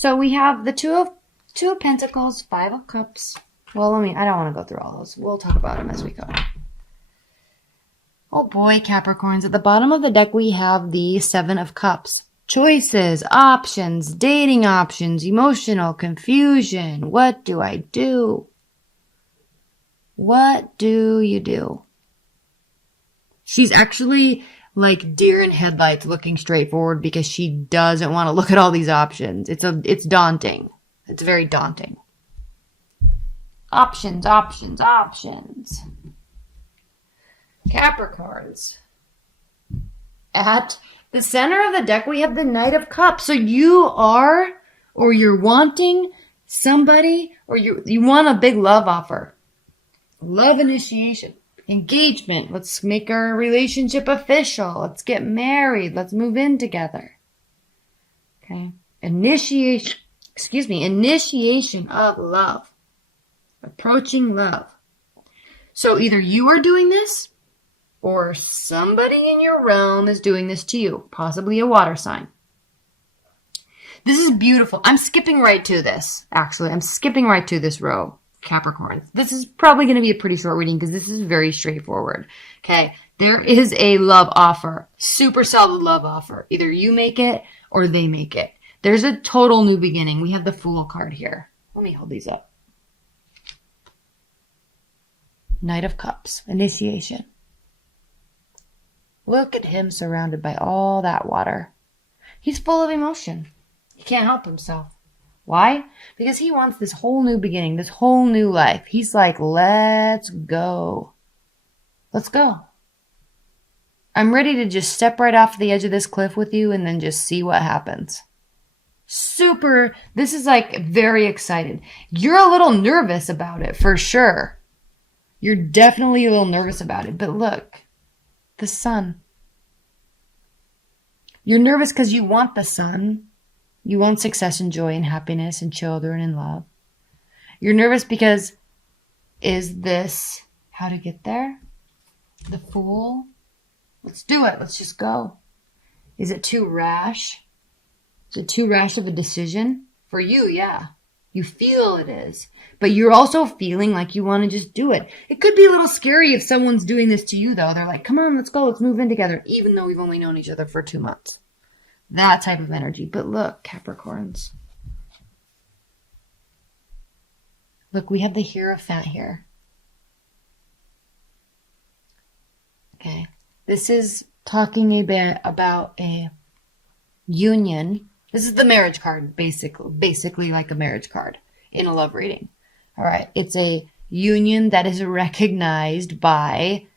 So we have the two of Pentacles, Five of Cups. Well, I don't want to go through all those. We'll talk about them as we go. Oh boy, Capricorns. At the bottom of the deck, we have the Seven of Cups. Choices, options, dating options, emotional confusion. What do I do? What do you do? She's actually like deer in headlights looking straight forward because she doesn't want to look at all these options. It's daunting. It's very daunting. Options, options, options. Capricorns. At the center of the deck, we have the Knight of Cups. So you are, or you're wanting somebody, or you want a big love offer. Love initiation. Engagement. Let's make our relationship official. Let's get married. Let's move in together. Okay. Initiation of love. Approaching love. So either you are doing this or somebody in your realm is doing this to you. Possibly a water sign. This is beautiful. I'm skipping right to this. Actually, I'm skipping right to this row. Capricorn. This is probably going to be a pretty short reading because this is very straightforward. Okay. There is a love offer. Super solid love offer. Either you make it or they make it. There's a total new beginning. We have the Fool card here. Let me hold these up. Knight of Cups. Initiation. Look at him surrounded by all that water. He's full of emotion. He can't help himself. Why? Because he wants this whole new beginning, this whole new life. He's like, let's go. Let's go. I'm ready to just step right off the edge of this cliff with you and then just see what happens. This is like very excited. You're a little nervous about it for sure. You're definitely a little nervous about it. But look, the sun. You're nervous because you want the sun. You want success and joy and happiness and children and love. You're nervous because is this how to get there? The Fool? Let's do it. Let's just go. Is it too rash? Is it too rash of a decision? For you, yeah. You feel it is. But you're also feeling like you want to just do it. It could be a little scary if someone's doing this to you, though. They're like, come on, let's go. Let's move in together. Even though we've only known each other for 2 months. That type of energy. But look, Capricorns. Look, we have the Hierophant here. Okay. This is talking a bit about a union. This is the marriage card, basically like a marriage card in a love reading. All right. It's a union that is recognized by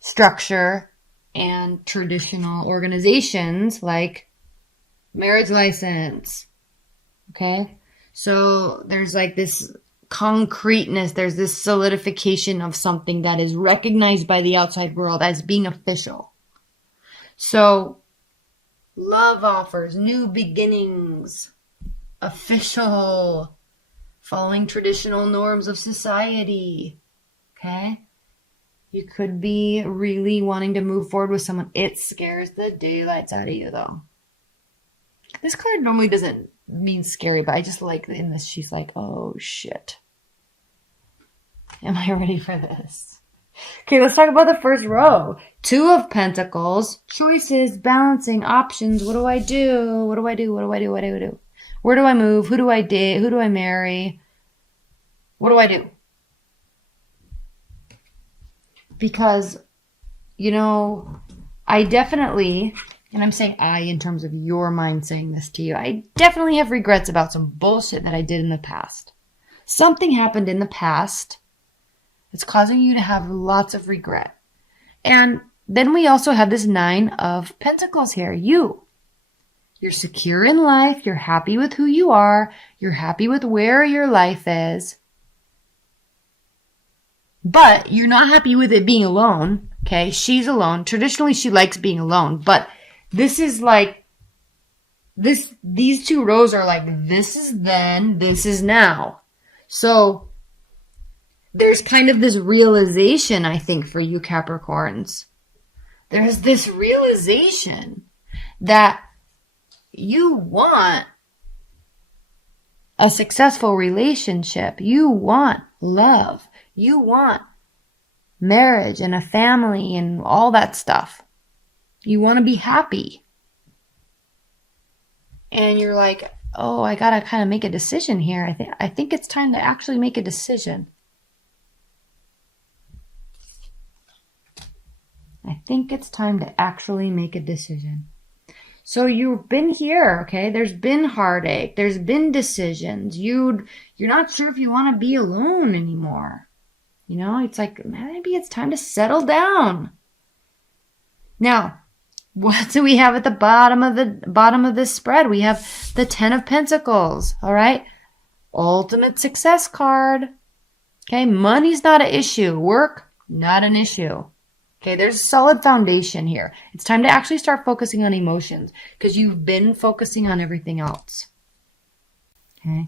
structure and traditional organizations like marriage license. Okay. So there's like this concreteness. There's this solidification of something that is recognized by the outside world as being official. So love offers, new beginnings, official, following traditional norms of society. Okay. You could be really wanting to move forward with someone. It scares the daylights out of you though. This card normally doesn't mean scary, but I just like in this, she's like, oh shit. Am I ready for this? Okay, let's talk about the first row. Two of Pentacles, choices, balancing, options. What do I do? What do I do? What do I do? What do I do? Where do I move? Who do I date? Who do I marry? What do I do? Because, I definitely, and I'm saying I in terms of your mind saying this to you, I definitely have regrets about some bullshit that I did in the past. Something happened in the past that's causing you to have lots of regret. And then we also have this 9 of Pentacles here. You're secure in life. You're happy with who you are. You're happy with where your life is. But you're not happy with it being alone. Okay. She's alone. Traditionally, she likes being alone, but this is like these two rows are like, this is then, this is now. So there's kind of this realization, I think, for you Capricorns. There's this realization that you want a successful relationship. You want love. You want marriage and a family and all that stuff. You want to be happy. And you're like, oh, I gotta kind of make a decision here. I think it's time to actually make a decision. I think it's time to actually make a decision. So you've been here, okay? There's been heartache. There's been decisions. You're not sure if you want to be alone anymore. You know, it's like, maybe it's time to settle down. Now, what do we have at the bottom of this spread? We have the 10 of Pentacles, all right? Ultimate success card. Okay, money's not an issue. Work, not an issue. Okay, there's a solid foundation here. It's time to actually start focusing on emotions because you've been focusing on everything else. Okay.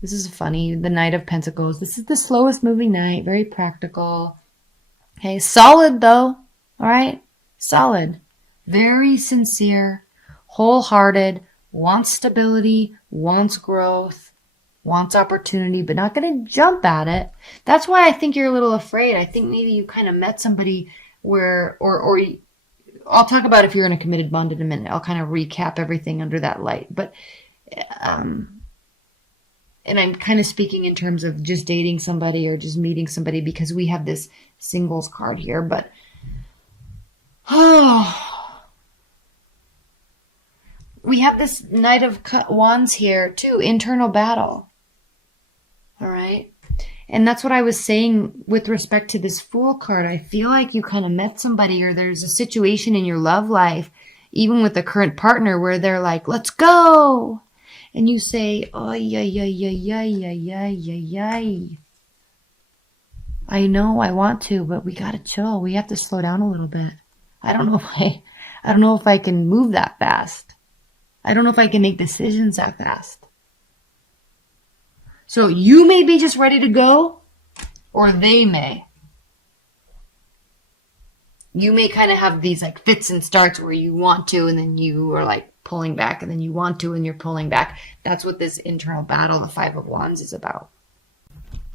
This is funny, the Knight of Pentacles. This is the slowest moving knight, very practical. Okay, solid though, all right? Solid. Very sincere, wholehearted, wants stability, wants growth, wants opportunity, but not going to jump at it. That's why I think you're a little afraid. I think maybe you kind of met somebody where, I'll talk about if you're in a committed bond in a minute. I'll kind of recap everything under that light. But, and I'm kind of speaking in terms of just dating somebody or just meeting somebody because we have this singles card here. But, we have this Knight of Wands here too, internal battle. All right. And that's what I was saying with respect to this Fool card. I feel like you kind of met somebody or there's a situation in your love life, even with the current partner, where they're like, let's go. And you say, oh, yeah. I know I want to, but we got to chill. We have to slow down a little bit. I don't know if I can move that fast. I don't know if I can make decisions that fast. So you may be just ready to go, or they may. You may kind of have these like fits and starts where you want to, and then you are like pulling back, and then you want to, and you're pulling back. That's what this internal battle, the Five of Wands, is about.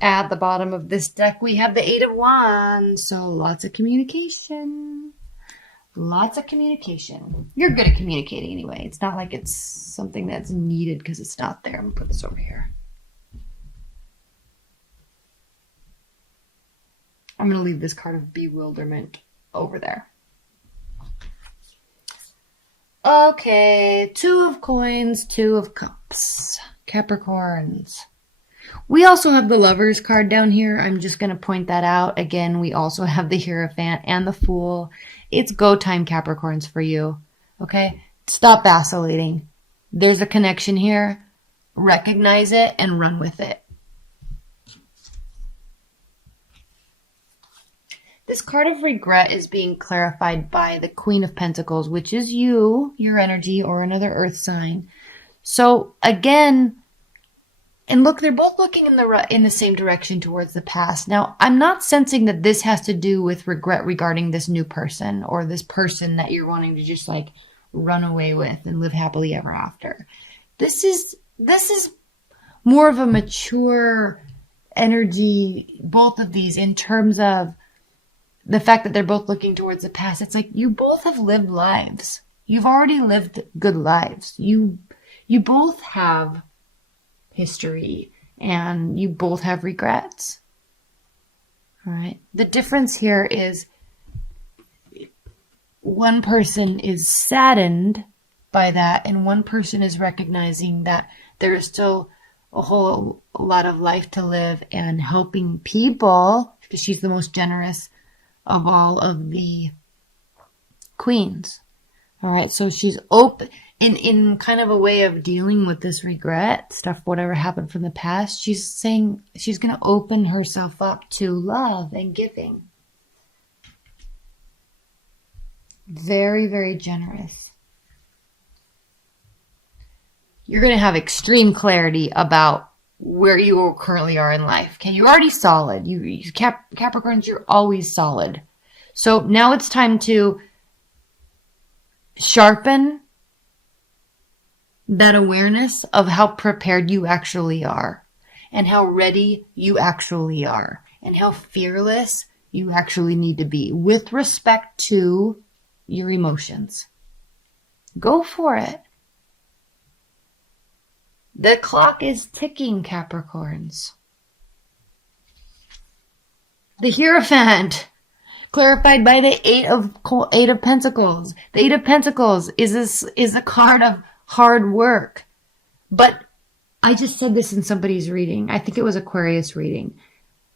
At the bottom of this deck, we have the Eight of Wands. So lots of communication. Lots of communication. You're good at communicating anyway. It's not like it's something that's needed because it's not there. I'm going to put this over here. I'm going to leave this card of bewilderment over there. Okay, Two of Coins, Two of Cups. Capricorns. We also have the Lovers card down here. I'm just going to point that out. Again, we also have the Hierophant and the Fool. It's go time, Capricorns, for you. Okay? Stop vacillating. There's a connection here. Recognize it and run with it. This card of regret is being clarified by the Queen of Pentacles, which is you, your energy, or another earth sign. So again, and look, they're both looking in the same direction towards the past. Now, I'm not sensing that this has to do with regret regarding this new person or this person that you're wanting to just like run away with and live happily ever after. This is more of a mature energy, both of these, in terms of the fact that they're both looking towards the past. It's like you both have lived lives. You've already lived good lives. You both have history and you both have regrets. All right. The difference here is one person is saddened by that and one person is recognizing that there is still a whole lot of life to live and helping people, because she's the most generous of all of the queens. All right, so she's open in kind of a way of dealing with this regret stuff, whatever happened from the past. She's saying she's going to open herself up to love and giving. Very, very generous. You're going to have extreme clarity about where you currently are in life. Okay, you're already solid. Capricorns, you're always solid. So now it's time to sharpen that awareness of how prepared you actually are and how ready you actually are and how fearless you actually need to be with respect to your emotions. Go for it. The clock is ticking, Capricorns. The Hierophant, clarified by the Eight of Pentacles. The Eight of Pentacles is a card of hard work. But I just said this in somebody's reading. I think it was Aquarius reading.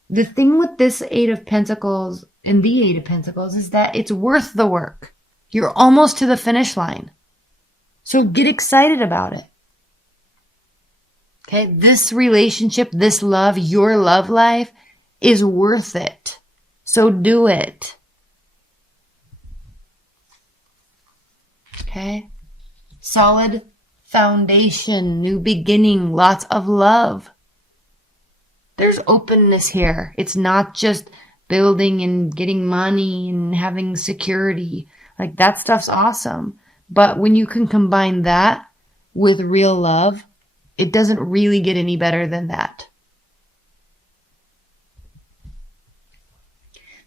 The thing with this Eight of Pentacles and the Eight of Pentacles is that it's worth the work. You're almost to the finish line. So get excited about it. Okay, this relationship, this love, your love life is worth it. So do it. Okay? Solid foundation, new beginning, lots of love. There's openness here. It's not just building and getting money and having security. Like, that stuff's awesome. But when you can combine that with real love, it doesn't really get any better than that.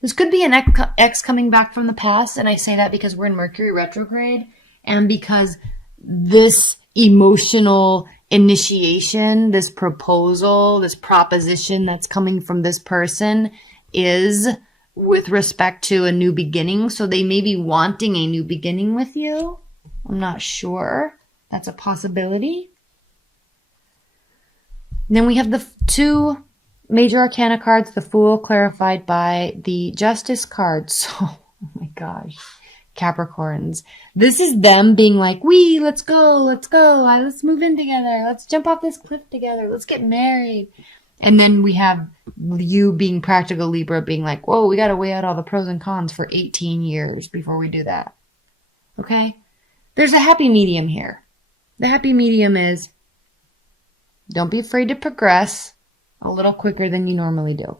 This could be an ex coming back from the past, and I say that because we're in Mercury retrograde and because this emotional initiation, this proposal, this proposition that's coming from this person is with respect to a new beginning. So they may be wanting a new beginning with you. I'm not sure. That's a possibility. Then we have the two major arcana cards, the Fool clarified by the Justice card. So, oh my gosh, Capricorns. This is them being like, let's go, let's move in together, let's jump off this cliff together, let's get married. And then we have you being practical Libra being like, whoa, we got to weigh out all the pros and cons for 18 years before we do that. Okay? There's a happy medium here. The happy medium is don't be afraid to progress a little quicker than you normally do.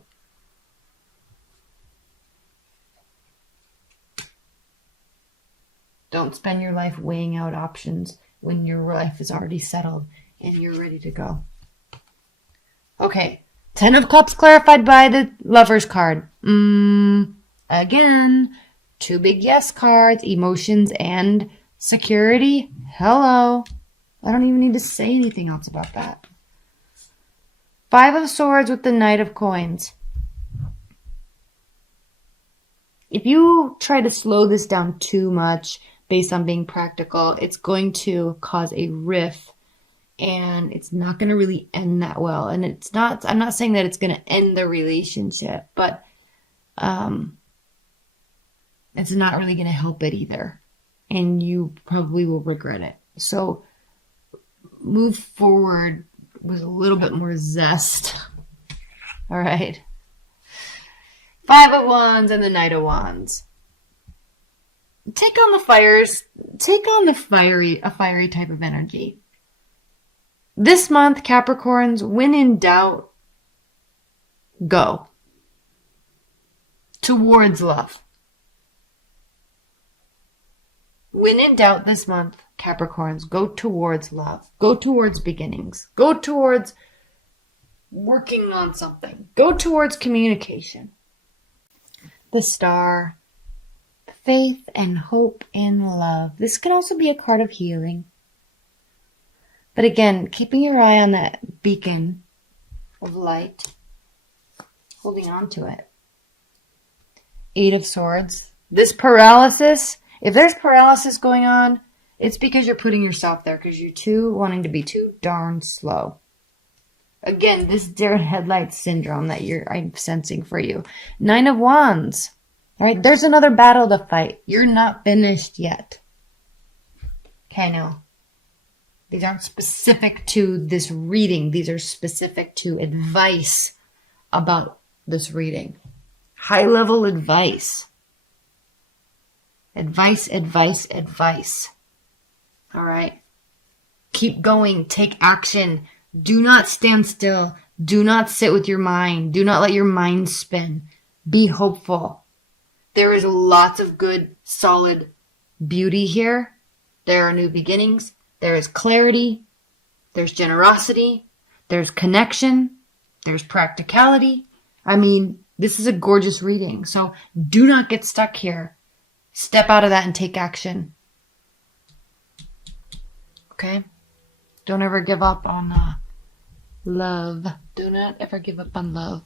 Don't spend your life weighing out options when your life is already settled and you're ready to go. Okay, 10 of Cups clarified by the Lovers card. Again, two big yes cards, emotions and security. Hello. I don't even need to say anything else about that. 5 of Swords with the Knight of Coins. If you try to slow this down too much based on being practical, it's going to cause a rift and it's not going to really end that well. And I'm not saying that it's going to end the relationship, but it's not really going to help it either. And you probably will regret it. So move forward with a little bit more zest. All right. 5 of Wands and the Knight of Wands. Take on the fires. Take on a fiery type of energy. This month, Capricorns, when in doubt, go towards love. When in doubt this month, Capricorns, go towards love. Go towards beginnings. Go towards working on something. Go towards communication. The Star. Faith and hope in love. This can also be a card of healing. But again, keeping your eye on that beacon of light. Holding on to it. 8 of Swords. This paralysis, if there's paralysis going on, it's because you're putting yourself there because you're wanting to be too darn slow. Again, this deer headlights syndrome that I'm sensing for you. 9 of Wands. All right, there's another battle to fight. You're not finished yet. Okay, now, these aren't specific to this reading. These are specific to advice about this reading. High-level advice. Advice. All right? Keep going. Take action. Do not stand still. Do not sit with your mind. Do not let your mind spin. Be hopeful. There is lots of good, solid beauty here. There are new beginnings. There is clarity. There's generosity. There's connection. There's practicality. I mean, this is a gorgeous reading. So do not get stuck here. Step out of that and take action. Okay? Don't ever give up on love. Do not ever give up on love.